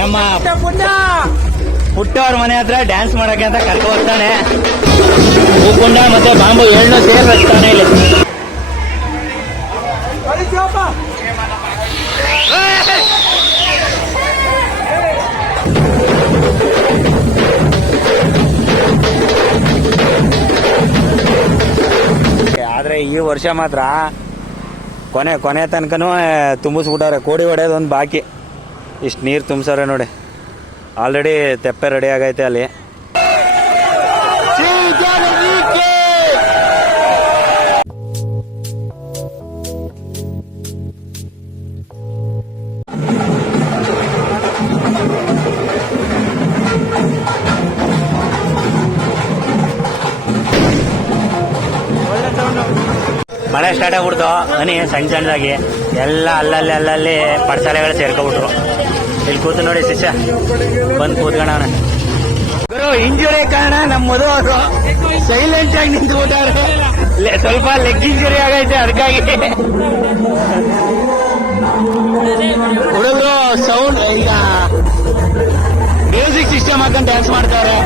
ನಮ್ಮ ಪುಟ್ಟವ್ರ ಮನೆ ಹತ್ರ ಡ್ಯಾನ್ಸ್ ಮಾಡಕ್ಕೆ ಅಂತ ಕರ್ಕೊ ಹೋಗ್ತಾನೆ. ಹೂಕುಂಡ ಮತ್ತೆ ಬಾಂಬು ಎಳ್ಳು ಸೇರ್ ರಚ್ತಾನೆ ಇಲ್ಲಿ. ಆದ್ರೆ ಈ ವರ್ಷ ಮಾತ್ರ ಕೊನೆ ಕೊನೆ ತನಕನೂ ತುಂಬಿಸ್ಬಿಟ್ಟಾರೆ ಕೋಡಿ ಹೊಡೆಯೋದು ಒಂದು ಬಾಕಿ. ಇಷ್ಟು ನೀರು ತುಂಬಿಸವ್ರೆ ನೋಡಿ. ಆಲ್ರೆಡಿ ತೆಪ್ಪೆ ರೆಡಿ ಆಗೈತೆ ಅಲ್ಲಿ. ಮಳೆ ಸ್ಟಾರ್ಟ್ ಆಗ್ಬಿಡ್ತು. ಹನಿ ಸಣ್ಣ ಸಣ್ಣದಾಗಿ. ಎಲ್ಲ ಅಲ್ಲಲ್ಲಿ ಅಲ್ಲಲ್ಲಿ ಪಡ್ಸಾಲೆಗಳು ಸೇರ್ಕೊಬಿಟ್ರು. ಇಲ್ಲಿ ಕೂತು ನೋಡಿ ಶಿಷ್ಯ. ಬಂದು ಕೂತ್ಕೊಂಡ ಗುರು ಇಂಜುರಿ ಕಾರಣ ನಮ್ಮ ಮಧು ಅವರು. ಸೈಲೆಂಟ್ ಆಗಿ ನಿಂತ್ಬಿಟ್ಟಾರೆ ಬಿಟ್ಟಾರೆ ಸ್ವಲ್ಪ ಲೆಗ್ ಇಂಜುರಿ ಆಗೈತೆ, ಅದಕ್ಕಾಗಿ. ಹುಡುಗರು ಸೌಂಡ್ ಈಗ ಮ್ಯೂಸಿಕ್ ಸಿಸ್ಟಮ್ ಹಾಕೊಂಡು ಡ್ಯಾನ್ಸ್ ಮಾಡ್ತಾರೆ.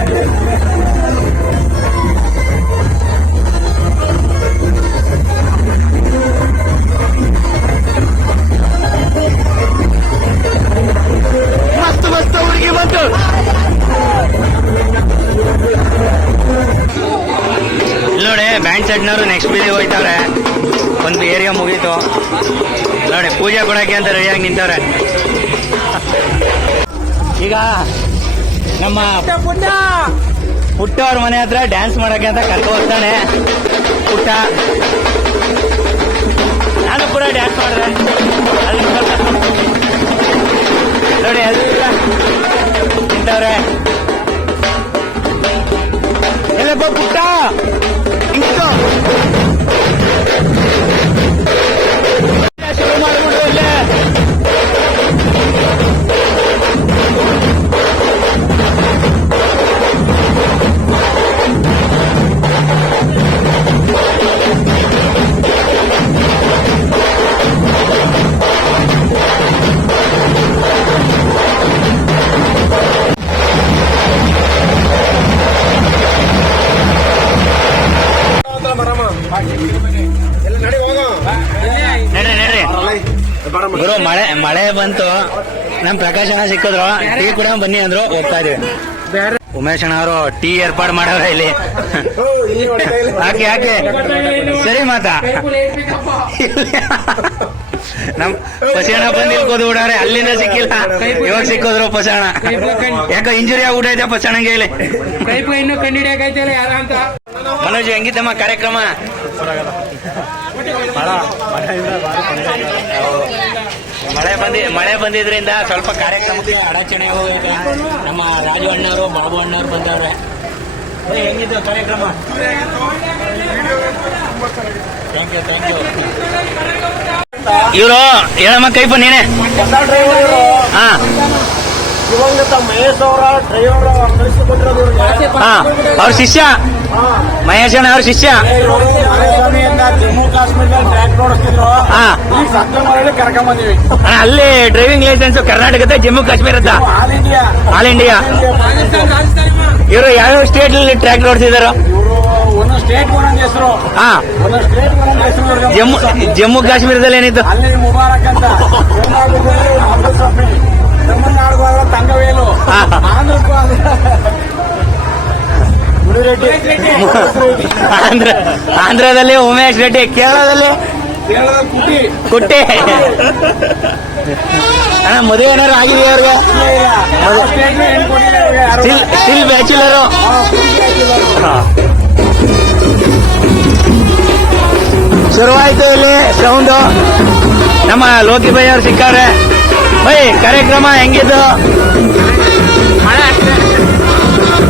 ಹುಡುಗಿ ಬಂತು ಇಲ್ಲಿ ನೋಡಿ, ಬ್ಯಾಂಡ್ ಸೆಟ್ನವರು ನೆಕ್ಸ್ಟ್ ಬೀದಿ ಹೋಯ್ತವ್ರೆ ಒಂದು ಏರಿಯಾ ಮುಗೀತು. ನೋಡಿ, ಪೂಜೆ ಕೊಡಕ್ಕೆ ಅಂತ ರೆಡಿಯಾಗಿ ನಿಂತವ್ರೆ. ಈಗ ನಮ್ಮ ಹುಟ್ಟವ್ರ ಮನೆ ಹತ್ರ ಡ್ಯಾನ್ಸ್ ಮಾಡಕ್ಕೆ ಅಂತ ಕರ್ಕೊ ಹೋಗ್ತಾನೆ. ಪುಟ್ಟ. ನಾನು ಕೂಡ ಡ್ಯಾನ್ಸ್ ಮಾಡಿದೆ. ನೋಡಿ ಎಲ್ಲ ಎಲ್ಲಪ್ಪ ಪುಟ್ಟ ನಮ್ ಪ್ರಕಾಶ್ ಅಣ್ಣ ಸಿಕ್ಕಿದ್ರು ಟೀ ಕೂಡ ಬನ್ನಿ ಅಂದ್ರು ಹೋಗ್ತಾ ಇದೀವಿ ಉಮೇಶ್ ಅಣ್ಣ ಅವರು ಟೀ ಏರ್ಪಾಡ್ ಮಾಡವ್ರೆ ಇಲ್ಲಿ ಯಾಕೆ ಯಾಕೆ ಸರಿ ಮಾತಾ ನಮ್ ಪಸಣ ಬಂದಿಲ್ ಇಲ್ಲಿ ಕೂದು ಬಿಡವ್ರೆ ಅಲ್ಲಿಂದ ಸಿಕ್ಕಿಲ್ಲ ಇವಾಗ ಸಿಕ್ಕೋದ್ರು ಪಸಣ ಯಾಕ ಇಂಜುರಿ ಆಗ್ಬಿಟ್ಟೈತೆ ಪಸಣಂಗೆ ಇಲ್ಲಿ ಮನೋಜ್ ಹೆಂಗಿದ್ದಮ್ಮ ಕಾರ್ಯಕ್ರಮ ಮಳೆ ಬಂದಿ ಮಳೆ ಬಂದಿದ್ರಿಂದ ಸ್ವಲ್ಪ ಕಾರ್ಯಕ್ರಮಕ್ಕೆ ಅಡಚಣೆ ಹೋಗಬೇಕು ನಮ್ಮ ರಾಜು ಅಣ್ಣವರು ಬಾಬು ಅಣ್ಣವ್ರು ಬಂದವ್ರೆ ಹೆಂಗಿದ್ದು ಕಾರ್ಯಕ್ರಮ? ಥ್ಯಾಂಕ್ ಯು ಥ್ಯಾಂಕ್ ಯು ಇವರು ಹೇಳಮ್ಮ ಕೈಪ ನೀನೆ. ಹಾ. ದಿವಂಗತ ಮಹೇಶ್ ಅವರ ಡ್ರೈವರ್ ಕಳಿಸಿಕೊಟ್ಟಿರೋದು. ಹಾ ಅವ್ರ ಶಿಷ್ಯ? ಮಹೇಶ್ ಅಣ್ಣ ಅವ್ರ ಶಿಷ್ಯ? ಜಮ್ಮು ಕಾಶ್ಮೀರದಲ್ಲಿ ಟ್ರ್ಯಾಕ್ ನೋಡಿಸ್ತಿದ್ರು ಹಾ. ಈ ಸತ್ತಮರಲ್ಲಿ ಕರ್ಕೊಂಬಂದಿವಿ. ಅಣ್ಣ ಅಲ್ಲಿ ಡ್ರೈವಿಂಗ್ ಲೈಸೆನ್ಸ್ ಕರ್ನಾಟಕದ ಜಮ್ಮು ಕಾಶ್ಮೀರದ. ಆಲ್ ಇಂಡಿಯಾ ಆಲ್ ಇಂಡಿಯಾ ಇವರು ಯಾವ್ಯಾವ ಸ್ಟೇಟ್ ಅಲ್ಲಿ ಟ್ರ್ಯಾಕ್ ನೋಡ್ತಿದಾರ? ಇವರು ಒಂದೊಂದು ಸ್ಟೇಟ್ ಒಂದೊಂದು ಹೆಸರು. ಹಾ. ಒಂದೊಂದು ಸ್ಟೇಟ್ ಒಂದೊಂದು ಹೆಸರು ಇವ್ರಿಗೆ. ಜಮ್ಮು ಜಮ್ಮು ಕಾಶ್ಮೀರದಲ್ಲಿ ಏನಿತ್ತು? ಅಲ್ಲಿ ಮುಬಾರಕ್ ಅಂತ. ಕರ್ನಾಟಕದಲ್ಲಿ ಅಬ್ದುಲ್ ಸಫಿ ತಂಗವೇಲು. ಆಂಧ್ರ ಆಂಧ್ರದಲ್ಲಿ ಉಮೇಶ್ ರೆಡ್ಡಿ ಕೇರಳದಲ್ಲಿ ಕೇರಳದ ಕುಟಿ. ಕುಟ್ಟಿ. ಅಣ್ಣ ಮದುವೆ ಏನಾರು ಆಗಿದೆಯಾ ಅವ್ರಿಗೆ? Still bachelor. ಶುರುವಾಯ್ತು ಇಲ್ಲಿ ಸೌಂಡು. ನಮ್ಮ ಲೋಕಿ ಬೈ ಅವ್ರು ಸಿಕ್ಕವ್ರೆ. ಬೈ ಕಾರ್ಯಕ್ರಮ ಹೆಂಗಿದ್ದು?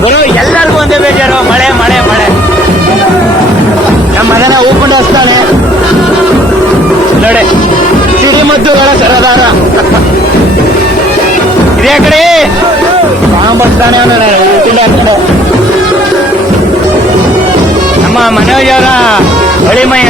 ಗುರು ಎಲ್ಲರಿಗೂ ಒಂದೇ ಬೇಜಾರು. ಮಳೆ ಮಳೆ ಮಳೆ. ನಮ್ಮ ಮಗನ ಹೂಕೊಂಡು ಹಸ್ತಾನೆ ನೋಡಿ. ಸಿಡಿಮದ್ದುಗಳ ಸರದಾರ. ಇದೇ ಕಡೆ. ಬರ್ತಾನೆ ಅವನು. ಹೂಕೊಂಡು ನಮ್ಮ ಮನೋಜ್ ಅವರ ಹೊಳಿಮಯ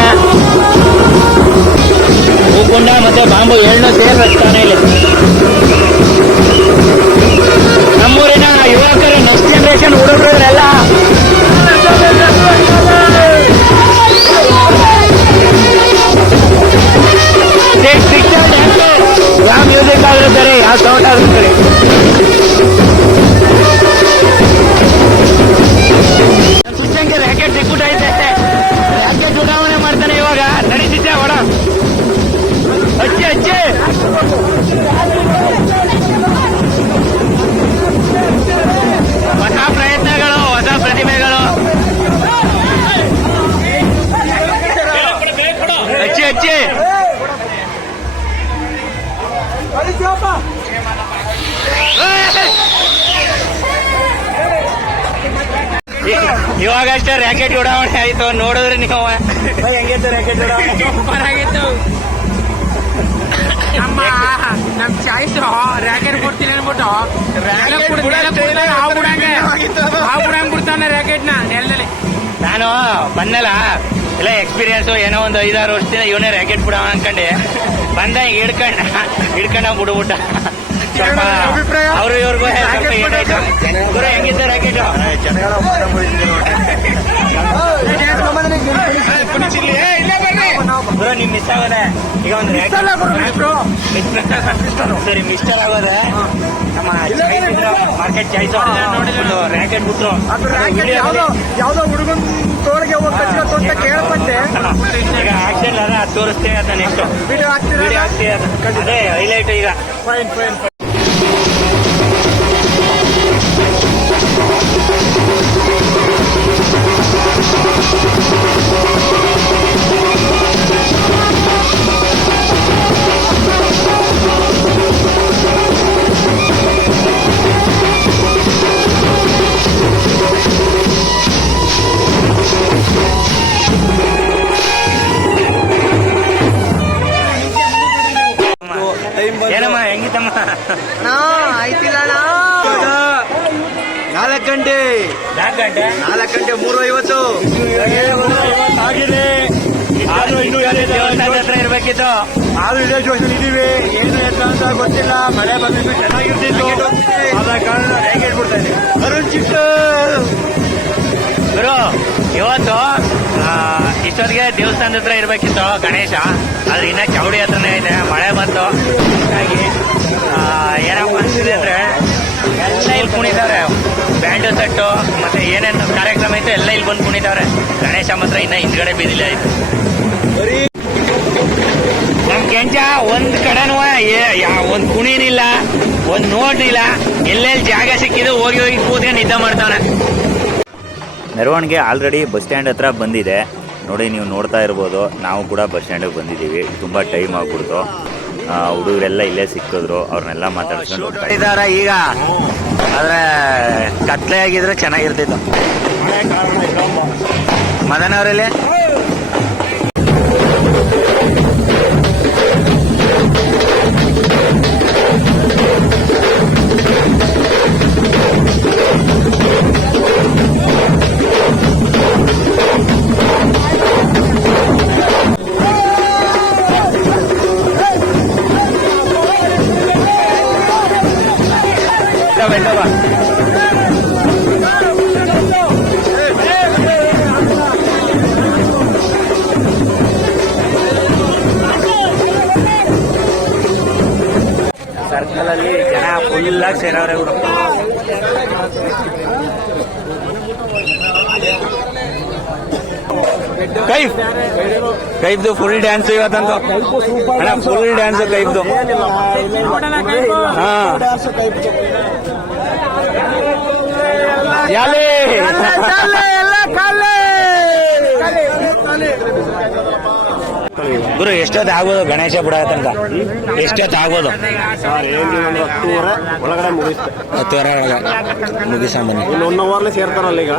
ಆಯ್ತು ನೋಡಿದ್ರೆ ನೀವು ಬೈ, ಹೆಂಗಿತ್ತು ಸೂಪರ್ ಆಗಿತ್ತು ನಮ್ಮ ನಮ್ ಚಾಯ್ಸ್ ರ್ಯಾಕೆಟ್ ಕೊಡ್ತೀನಿ ಅನ್ಬಿಟ್ಟು ಬಿಡಂಗೆ. ಆಗಿತ್ತು ಬಿಡ್ತಾನೆ ರ್ಯಾಕೆಟ್ನ ನೆಲದಲ್ಲಿ. ನಾನು ಬಂದಲ್ಲ ಎಲ್ಲ ಎಕ್ಸ್ಪೀರಿಯನ್ಸ್ ಏನೋ ಒಂದು ಐದಾರು ವರ್ಷದಿಂದ ಇವನೇ ರ್ಯಾಕೆಟ್ ಬಿಡ ಅನ್ಕೊಂಡೆ. ಬಂದ ಹಿಡ್ಕಂಡ ಹಿಡ್ಕೊಂಡ ಬಿಡ್ಬಿಟ್ಟ ಸ್ವಲ್ಪ ಏನೋ ಅಭಿಪ್ರಾಯ? ಅವರು ಇವ್ರಿಗೂ ಸ್ವಲ್ಪ Racket ಏಟಾಯ್ತು ಗುರು ಹೆಂಗಿತ್ತು ರ್ಯಾಕೆಟ್ ಗುರು ನಿಮ್ ಮಿಸ್ ಆಗೋದೆ. ಈಗ ಒಂದು ಸರಿ ಮಿಸ್ಟರ್ ಆಗೋದೆ. ನಮ್ಮ ಮಾರ್ಕೆಟ್ ಚಾಯ್ಸ್ ರ್ಯಾಕೆಟ್ ಬಿಟ್ರು. ಯಾವ್ದೋ ಹುಡುಗನ್ ತೋರಿಗೆ ಅಂತ ಕೇಳ್ಪಟ್ಟೆ. ಈಗ ಆಕ್ಷನ್ ಅದ ತೋರಿಸ್ತೀನಿ ಅಂತ ನೆಕ್ಸ್ಟ್ ವಿಡಿಯೋ ವಿಡಿಯೋ ಹಾಕ್ತೀರಾ ಅದೇ ಹೈಲೈಟ್ ಈಗ. ಫೈನ್ ಫೈನ್ ನಾಲ್ಕು ಗಂಟೆ ನಾಲ್ಕು ಗಂಟೆ ಮೂರು ಐವತ್ತು ಆಗಿದೆ ಆದ್ರೂ ಇನ್ನೂ ಹತ್ರ ಇರ್ಬೇಕಿತ್ತು. ಆದ್ರೂ ಇದೇ ಜೋಶನ್ ಇದೀವಿ ಏನು ಎತ್ತ ಅಂತ ಗೊತ್ತಿಲ್ಲ. ಮಳೆ ಬಂದಿದ್ದು ಚೆನ್ನಾಗಿರ್ತಿತ್ತು. ಆದ ಕಾರಣ ರ್ಯಾಕೆಟ್ ಬಿಡ್ತಾ ಇದ್ದೀವಿ ಅರುಣ್ ಚಿಕ್ಕ. ಗುರು ಇವತ್ತು ಇಷ್ಟೊತ್ತಿಗೆ ದೇವಸ್ಥಾನದ ಹತ್ರ ಇರ್ಬೇಕಿತ್ತು ಗಣೇಶ. ಆದ್ರೆ ಇನ್ನ ಚೌಡಿ ಹತ್ರನೇ ಇದೆ. ಮಳೆ ಬಂತು. ಹಾಗಾಗಿ ಏನಪ್ಪ ಅನ್ಸಿದೆ ಅಂದ್ರೆ ಎಲ್ಲ ಇಲ್ಲಿ ಕುಣಿತಾರೆ ಬ್ಯಾಂಡ್ ಸೆಟ್ಟು, ಮತ್ತೆ ಏನೇನು ಕಾರ್ಯಕ್ರಮ ಐತೆ ಎಲ್ಲ ಇಲ್ಲಿ ಬಂದು ಕುಣಿತಾರೆ ಗಣೇಶ ಮಾತ್ರ ಇನ್ನ ಹಿಂದ್ಗಡೆ ಬೀದಿಲ್ಲ ಆಯ್ತು ನಮ್ ಕೆಂಚ ಒಂದ್ ಕಡೆನೂ ಒಂದ್ ಕುಣಿನಿಲ್ಲ, ಒಂದ್ ನೋಟ್ ಇಲ್ಲ ಎಲ್ಲೆಲ್ಲಿ ಜಾಗ ಸಿಕ್ಕಿದ್ದು ಹೋಗಿ ಹೋಗಿ ಕೂತ್ಕೊಂಡು ನಿದ್ದೆ ಮಾಡ್ತಾನೆ ಮೆರವಣಿಗೆ ಆಲ್ರೆಡಿ ಬಸ್ ಸ್ಟ್ಯಾಂಡ್ ಹತ್ರ ಬಂದಿದೆ. ನೋಡಿ, ನೀವು ನೋಡ್ತಾ ಇರ್ಬೋದು, ನಾವು ಕೂಡ ಬಸ್ ಸ್ಟ್ಯಾಂಡಿಗೆ ಬಂದಿದ್ದೀವಿ. ತುಂಬ ಟೈಮ್ ಆಗ್ಬಿಡ್ತು. ಹುಡುಗರೆಲ್ಲ ಇಲ್ಲೇ ಸಿಕ್ಕಿದ್ರು ಅವ್ರನ್ನೆಲ್ಲ ಮಾತಾಡ್ಸ್ಕೊಂಡು ಈಗ. ಆದ್ರೆ ಕತ್ಲೆ ಆಗಿದ್ರೆ ಚೆನ್ನಾಗಿರ್ತಿತ್ತು. ಮದನ್ ಅವರಲ್ಲಿ ಸರ್ಕಲ್ ಅಲ್ಲಿ ಜನ ಫುಲ್ ಆಗಿ ಸೇರವ್ರೆ ಇವರು ಕೈಫ್. ಕೈಫ್ದು ಫುಲ್ ಡ್ಯಾನ್ಸ್ ಇವತ್ತಂದು ಅಣ್ಣ ಫುಲ್ ಡ್ಯಾನ್ಸ್ ಕೈಫ್ದು. ಹಾ. ಗುರು, ಎಷ್ಟೊತ್ತು ಆಗ್ಬೋದು ಗಣೇಶ ಬಿಡ ತನಕ ಎಷ್ಟೊತ್ತು ಆಗೋದು? ಹತ್ತುವರೆ ಒಳಗಡೆ ಮುಗಿಸ್ತಾರೆ ಹತ್ತುವರೆ ಒಳಗಡೆ ಇಲ್ಲಿ ಒನ್ ಅವರ್ಲಿ ಸೇರ್ತಾರಲ್ಲ ಈಗ.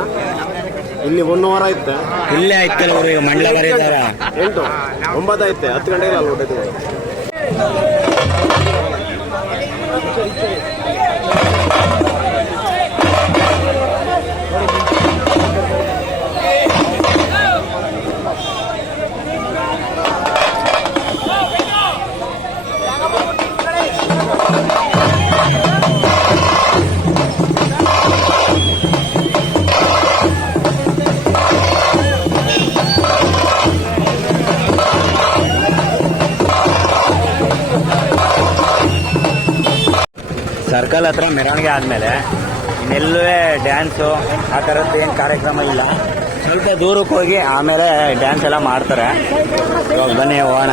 ಇಲ್ಲಿ ಒಂದು ವಾರ ಐತೆ ಇಲ್ಲೇ ಆಯ್ತಲ್ಲ ಅವರು ಈಗ ಇದ್ದಾರ. ಕರೀತಾರ ಎಂಟು? ಒಂಬತ್ತು ಐತೆ ಹತ್ತು ಗಂಟೆಗೆ ಅಲ್ಲಿ ಹೊಟ್ಟೈತೆ ಸರ್ಕಲ್ ಹತ್ರ ಮೆರವಣಿಗೆ ಆದ್ಮೇಲೆ ಇನ್ನೆಲ್ಲೂ ಡ್ಯಾನ್ಸು, ಆ ಥರದ್ದು ಏನು ಕಾರ್ಯಕ್ರಮ ಇಲ್ಲ. ಸ್ವಲ್ಪ ದೂರಕ್ಕೆ ಹೋಗಿ ಆಮೇಲೆ ಡ್ಯಾನ್ಸ್ ಎಲ್ಲ ಮಾಡ್ತಾರೆ. ಇವಾಗ ಬನ್ನಿ, ಹೋಗೋಣ.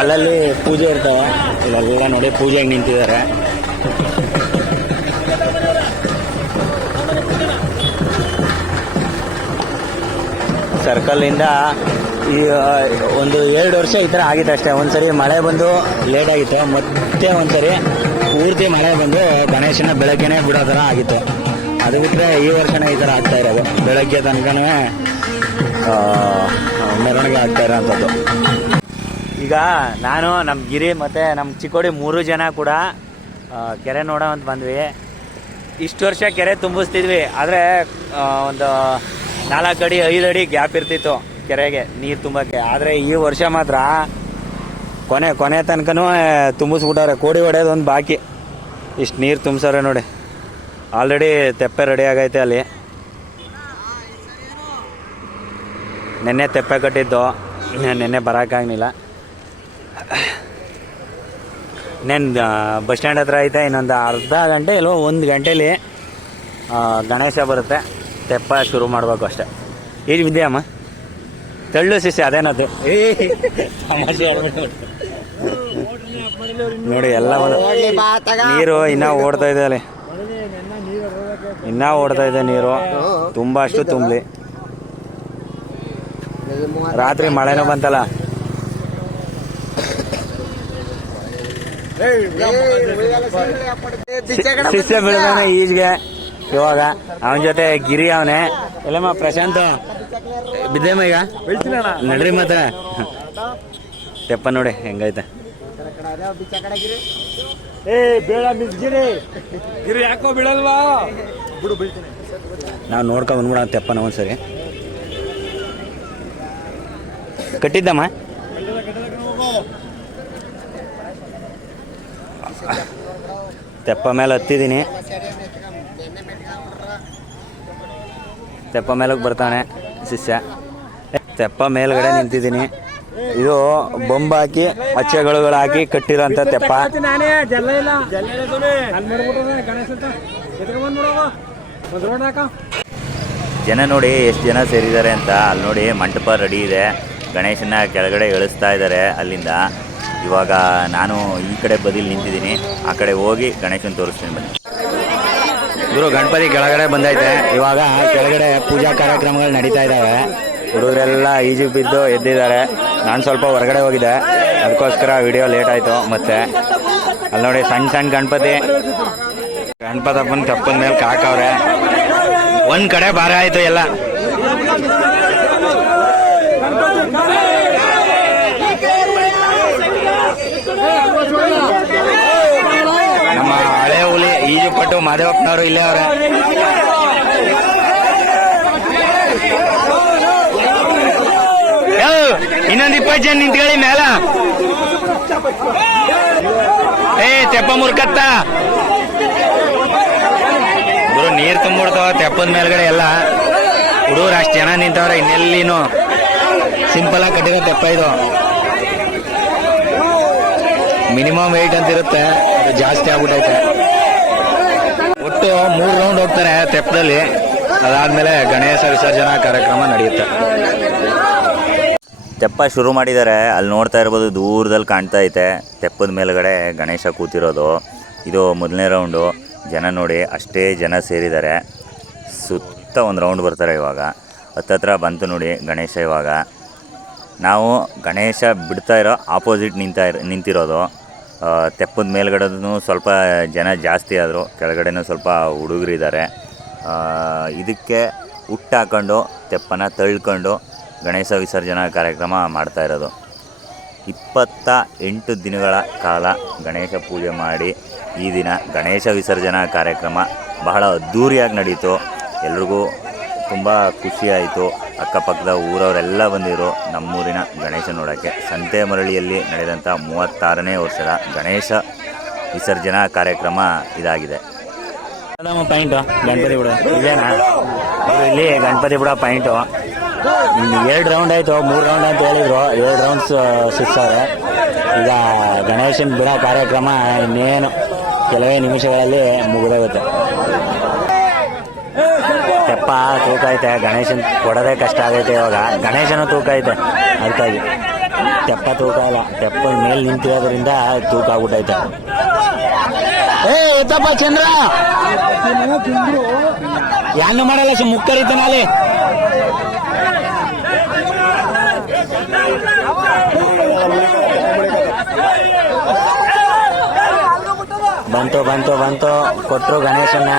ಅಲ್ಲಲ್ಲಿ ಪೂಜೆ ಇರ್ತವೆ. ಇಲ್ಲೆಲ್ಲ ನೋಡಿ ಪೂಜೆಗೆ ನಿಂತಿದ್ದಾರೆ. ಸರ್ಕಲ್ಲಿಂದ ಈ ಒಂದು ಎರಡು ವರ್ಷ ಈ ಥರ ಆಗಿತ್ತು ಅಷ್ಟೇ. ಒಂದ್ಸರಿ ಮಳೆ ಬಂದು ಲೇಟ್ ಆಗಿತ್ತು. ಮತ್ತೆ ಒಂದ್ಸರಿ ಪೂರ್ತಿ ಮಳೆ ಬಂದು ಗಣೇಶನ ಬೆಳಗ್ಗೆನೆ ಬಿಡೋ ಥರ ಆಗಿತ್ತು. ಅದು ಬಿಟ್ಟರೆ ಈ ವರ್ಷನೇ ಈ ಥರ ಆಗ್ತಾ ಇರೋದು. ಬೆಳಗ್ಗೆ ತನಕನೂ ಮೆರವಣಿಗೆ ಆಗ್ತಾ ಇರೋಂಥದ್ದು. ಈಗ ನಾನು ನಮ್ಮ ಗಿರಿ ಮತ್ತು ನಮ್ಮ ಚಿಕ್ಕೋಡಿ ಮೂರು ಜನ ಕೂಡ ಕೆರೆ ನೋಡೋ ಅಂತ ಬಂದ್ವಿ. ಇಷ್ಟು ವರ್ಷ ಕೆರೆ ತುಂಬಿಸ್ತಿದ್ವಿ. ಆದರೆ ಒಂದು ನಾಲ್ಕು ಅಡಿ ಐದು ಅಡಿ ಗ್ಯಾಪ್ ಇರ್ತಿತ್ತು. ಕೆರೆಗೆ ನೀರು ತುಂಬಕ್ಕೆ. ಆದರೆ ಈ ವರ್ಷ ಮಾತ್ರ ಕೊನೆ ಕೊನೆ ತನಕನೂ ತುಂಬಿಸ್ಬಿಟ್ಟಾರೆ. ಕೋಡಿ ಹೊಡೆಯೋದು ಒಂದು ಬಾಕಿ. ಇಷ್ಟು ನೀರು ತುಂಬಿಸವ್ರೆ ನೋಡಿ. ಆಲ್ರೆಡಿ ತೆಪ್ಪೆ ರೆಡಿ ಆಗೈತೆ ಅಲ್ಲಿ. ನೆನ್ನೆ ತೆಪ್ಪೆ ಕಟ್ಟಿದ್ದು. ನೆನ್ನೆ ಬರೋಕ್ಕಾಗಲಿಲ್ಲ ನೆನ್ ಬಸ್ ಸ್ಟ್ಯಾಂಡ್ ಹತ್ರ ಐತೆ, ಇನ್ನೊಂದು ಅರ್ಧ ಗಂಟೆ ಇಲ್ವೋ, ಒಂದು ಗಂಟೆಲಿ ಗಣೇಶ ಬರುತ್ತೆ. ತೆಪ್ಪ ಶುರು ಮಾಡಬೇಕು ಅಷ್ಟೆ. ಈಗ ವಿದ್ಯಮ್ಮ ತಳ್ಳು ಶಿಷ್ಯ ಅದೇನದು? ಏ. ತಮಾಷೆ ಹೇಳ್ಬಿಟ್ಟು. ನೋಡಿ ಎಲ್ಲ ನೀರು ಇನ್ನ ಓಡ್ತಾ ಇದೆ ಅಲ್ಲಿ. ಇನ್ನ ಓಡ್ತಾ ಇದೆ ನೀರು. ತುಂಬಾ ಅಷ್ಟು ತುಂಬಲಿ. ರಾತ್ರಿ ಮಳೆನೂ ಬಂತಲ್ಲ. ಶಿಷ್ಯ ಬೀಳ್ತಾನೆ ಈಜ್ಗೆ. ಇವಾಗ ಅವನ ಜೊತೆ ಗಿರಿ ಅವನೇ. ಎಲ್ಲಮ್ಮ ಪ್ರಶಾಂತ್. ಬಿದ್ದೇಮ್ಮ ಈಗ ನಡ್ರಿ ಮಾತ್ರ ತೆಪ್ಪ ನೋಡಿ ಹೆಂಗೈತೆ. ಏ ಬೇಡ ಮಿಸ್ಗಿರಿ ಗಿರಿ. ಯಾಕೋ ಬೀಳಲ್ವಾ? ಬಿಡು ಬೀಳ್ತೀನಿ. ನಾವು ನೋಡ್ಕೊಂಡು ಬಂದ್ಬಿಡ ತೆಪ್ಪನ ಒಂದ್ಸರಿ. ಕಟ್ಟಿದ್ದಮ್ಮ? ತೆಪ್ಪ ಮೇಲೆ ಹತ್ತಿದ್ದೀನಿ. ತೆಪ್ಪ ಮೇಲಕ್ಕೆ ಬರ್ತಾನೆ. ಶಿಷ್ಯ. ತೆಪ್ಪ ಮೇಲ್ಗಡೆ ನಿಂತಿದ್ದೀನಿ. ಇದು ಬೊಂಬ್ ಹಾಕಿ ಅಚ್ಚೆಗಳು ಹಾಕಿ ಕಟ್ಟಿರೋಂಥ ತೆಪ್ಪ. ಜನ ನೋಡಿ ಎಷ್ಟು ಜನ ಸೇರಿದ್ದಾರೆ ಅಂತ, ಅಲ್ಲಿ ನೋಡಿ ಮಂಟಪ ರೆಡಿ ಇದೆ. ಗಣೇಶನ ಕೆಳಗಡೆ ಇಳಿಸ್ತಾ ಇದ್ದಾರೆ ಅಲ್ಲಿಂದ. ಇವಾಗ ನಾನು ಈ ಕಡೆ ಬದಿಲಿ ನಿಂತಿದ್ದೀನಿ. ಆ ಕಡೆ ಹೋಗಿ ಗಣೇಶನ ತೋರಿಸ್ತೀನಿ ಬನ್ನಿ. ಗುರು ಗಣಪತಿ ಕೆಳಗಡೆ ಬಂದೈತೆ. ಇವಾಗ ಕೆಳಗಡೆ ಪೂಜಾ ಕಾರ್ಯಕ್ರಮಗಳು ನಡೀತಾ ಇದ್ದಾವೆ ಹುಡುಗರೆಲ್ಲ ಈಜು ಬಿದ್ದು ಎದ್ದಿದ್ದಾರೆ. ನಾನು ಸ್ವಲ್ಪ ಹೊರಗಡೆ ಹೋಗಿದ್ದೆ. ಅದಕ್ಕೋಸ್ಕರ ವಿಡಿಯೋ ಲೇಟ್ ಆಯಿತು, ಮತ್ತೆ. ಅಲ್ಲಿ ನೋಡಿ ಸಣ್ಣ ಸಣ್ಣ ಗಣಪತಿ. ಗಣಪತಪ್ಪನ ತಪ್ಪನ ಮೇಲೆ ಕಾಕವ್ರೆ. ಒಂದು ಕಡೆ ಭಾರ ಆಯಿತು ಎಲ್ಲ. ಮಾದೇವಪ್ಪನವರು ಇಲ್ಲೇ ಅವ್ರೆ. ಇನ್ನೊಂದ್ ಇಪ್ಪತ್ತು ಜನ ನಿಂತ್ಕೊಳ್ಳಿ ಮೇಲ. ಏ, ತೆಪ್ಪ ಮುರ್ಕತ್ತ ಗುರು, ನೀರ್ ತುಂಬಿಡ್ತಾವ ತೆಪ್ಪದ ಮೇಲ್ಗಡೆ ಎಲ್ಲ. ಹುಡುಗರು ಅಷ್ಟು ಜನ ನಿಂತವ್ರೆ, ಇನ್ನೆಲ್ಲಿನು. ಸಿಂಪಲ್ ಆಗಿ ಕಟ್ಟಿರೋ ತೆಪ್ಪ ಇದು. ಮಿನಿಮಮ್ ವೆಯ್ಟ್ ಅಂತ ಇರುತ್ತೆ ಜಾಸ್ತಿ ಆಗ್ಬಿಟ್ಟೈತೆ ಒಟ್ಟು ಮೂರು ರೌಂಡ್ ಹೋಗ್ತಾರೆ ತೆಪ್ಪದಲ್ಲಿ. ಅದಾದ್ಮೇಲೆ ಗಣೇಶ ವಿಸರ್ಜನಾ ಕಾರ್ಯಕ್ರಮ ನಡೆಯುತ್ತೆ. ತೆಪ್ಪ ಶುರು ಮಾಡಿದ್ದಾರೆ. ಅಲ್ಲಿ ನೋಡ್ತಾ ಇರ್ಬೋದು ದೂರದಲ್ಲಿ ಕಾಣ್ತಾ ಐತೆ. ತೆಪ್ಪದ ಮೇಲ್ಗಡೆ ಗಣೇಶ ಕೂತಿರೋದು. ಇದು ಮೊದಲನೇ ರೌಂಡು ಜನ ನೋಡಿ ಅಷ್ಟೇ ಜನ ಸೇರಿದ್ದಾರೆ. ಸುತ್ತ ಒಂದು ರೌಂಡ್ ಬರ್ತಾರೆ ಇವಾಗ. ಹತ್ತತ್ರ ಬಂತು ನೋಡಿ ಗಣೇಶ ಇವಾಗ. ನಾವು ಗಣೇಶ ಬಿಡ್ತಾ ಇರೋ ಆಪೋಸಿಟ್ ನಿಂತ ನಿಂತಿರೋದು. ತೆಪ್ಪದ ಮೇಲ್ಗಡೆನೂ ಸ್ವಲ್ಪ ಜನ ಜಾಸ್ತಿ ಆದರು. ಕೆಳಗಡೆನೂ ಸ್ವಲ್ಪ ಹುಡುಗರಿದ್ದಾರೆ ಇದಕ್ಕೆ ಹುಟ್ಟಾಕೊಂಡು ತೆಪ್ಪನ ತಳ್ಕೊಂಡು ಗಣೇಶ ವಿಸರ್ಜನಾ ಕಾರ್ಯಕ್ರಮ ಮಾಡ್ತಾ ಇರೋದು. ಇಪ್ಪತ್ತ ಎಂಟು ದಿನಗಳ ಕಾಲ ಗಣೇಶ ಪೂಜೆ ಮಾಡಿ ಈ ದಿನ ಗಣೇಶ ವಿಸರ್ಜನಾ ಕಾರ್ಯಕ್ರಮ ಬಹಳ ಅದ್ಧೂರಿಯಾಗಿ ನಡೀತು. ಎಲ್ರಿಗೂ ತುಂಬ ಖುಷಿಯಾಯಿತು ಅಕ್ಕಪಕ್ಕದ ಊರವರೆಲ್ಲ ಬಂದಿರು ನಮ್ಮೂರಿನ ಗಣೇಶ ನೋಡೋಕ್ಕೆ. ಸಂತೆ ಮರಳಿಯಲ್ಲಿ ನಡೆದಂಥ ಮೂವತ್ತಾರನೇ ವರ್ಷದ ಗಣೇಶ ವಿಸರ್ಜನಾ ಕಾರ್ಯಕ್ರಮ ಇದಾಗಿದೆ. ಪಾಯಿಂಟು ಗಣಪತಿ ಬಿಡ. ಇದೇನಾ? ಇಲ್ಲಿ ಗಣಪತಿ ಬಿಡ ಪಾಯಿಂಟು ಎರಡು ರೌಂಡ್ ಆಯಿತು. ಮೂರು ರೌಂಡ್ ಅಂತ ಹೇಳಿದ್ರು. ಎರಡು ರೌಂಡ್ಸ್ ಸಿಕ್ಸವ್ರೆ ಈಗ ಗಣೇಶನ ಬಿಡೋ ಕಾರ್ಯಕ್ರಮ ಇನ್ನೇನು ಕೆಲವೇ ನಿಮಿಷಗಳಲ್ಲಿ ಮುಗಿದೋಗುತ್ತೆ. ತೆಪ್ಪ ತೂಕ ಐತೆ. ಗಣೇಶನ ಕೊಡೋದೇ ಕಷ್ಟ ಆಗೈತೆ ಇವಾಗ. ಗಣೇಶನ ತೂಕ ಐತೆ. ಅದಕ್ಕಾಗಿ. ತೆಪ್ಪ ತೂಕ ಇಲ್ಲ ತೆಪ್ಪ ಮೇಲೆ ನಿಂತಿರೋದ್ರಿಂದ ತೂಕ ಆಗ್ಬಿಟ್ಟೈತೆ. ಏ ಎತ್ತಪ್ಪ ಚಂದ್ರ. ಯಾನು ಮಾಡಲ್ಲ ಸು ಮುಕ್ಕರಿತಾನ ಅಲ್ಲಿ. ಬಂತು ಬಂತು ಬಂತು. ಕೊಟ್ಟರು ಗಣೇಶನ್ನ.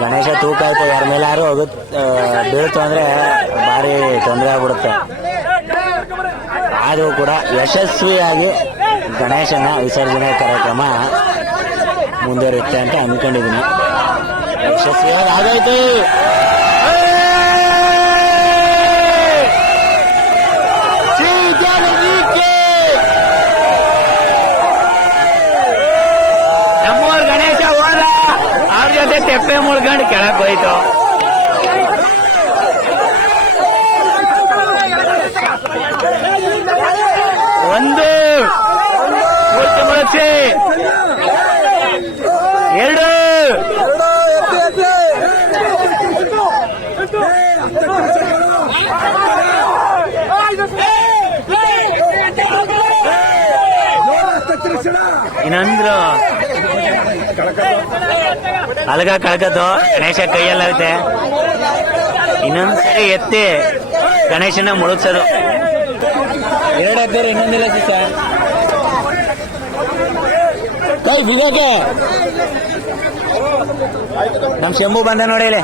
ಗಣೇಶ ತೂಕ ಆಯ್ತು, ಯಾರ ಯಾರು ಹೋಗುತ್ತೆ ಬೀಳ್ತು ಅಂದ್ರೆ ಭಾರಿ ತೊಂದರೆ ಆಗ್ಬಿಡುತ್ತೆ. ಆದರೂ ಕೂಡ ಯಶಸ್ವಿಯಾಗಿ ಗಣೇಶನ ವಿಸರ್ಜನೆ ಕಾರ್ಯಕ್ರಮ ಮುಂದುವರಿಯುತ್ತೆ ಅಂತ ಅಂದ್ಕೊಂಡಿದ್ದೀನಿ ಯಶಸ್ವಿಯಾಗಿ ಆಗೈತೆ ನಮ್ಮೂರ್ ಗಣೇಶ ಹೋದ ಅವ್ರ ಜೊತೆ ತೆಪ್ಪೆ ಮುಳ್ಕೊಂಡು ಕೆಳಕ್ ಹೋಯ್ತು ಒಂದು ಮೂರ್ತಿ ಮುಳಸಿ ಎರಡು ಇನ್ನೊಂದ್ರು ಅಲ್ಗ ಕಳ್ಕದ್ದು. ಗಣೇಶ ಕೈಯಲ್ಲಾಗುತ್ತೆ ಇನ್ನೊಂದ್ಸರಿ ಎತ್ತಿ ಗಣೇಶನ ಮುಳುಗ್ಸೋದು. ಎರಡು ಹಾಕ್ತಾರೆ ಇನ್ನೊಂದಿಲ್ಲ ಸಿಕ್ಕ ಕೈ ಬಿಗಕ್ಕೆ ನಮ್ ಶಂಭು ಬಂದ ನೋಡಿ ಇಲ್ಲಿ.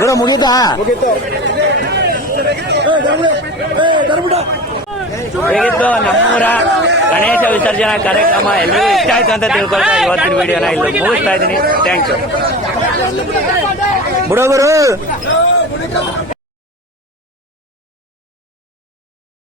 ಗುರು ಮುಗೀತಾ? ಹೇಗಿತ್ತು? ನಮ್ಮೂರ ಗಣೇಶ ವಿಸರ್ಜನಾ ಕಾರ್ಯಕ್ರಮ ಎಲ್ಲರಿಗೂ ಇಷ್ಟ ಆಯ್ತು ಅಂತ ತಿಳ್ಕೊಳ್ತಾ ಇವತ್ತಿನ ವಿಡಿಯೋನ ಇಲ್ಲಿ ಮುಗಿಸ್ತಾ ಇದ್ದೀನಿ. Thank you ಬುಡೋಗರು! ಗುರು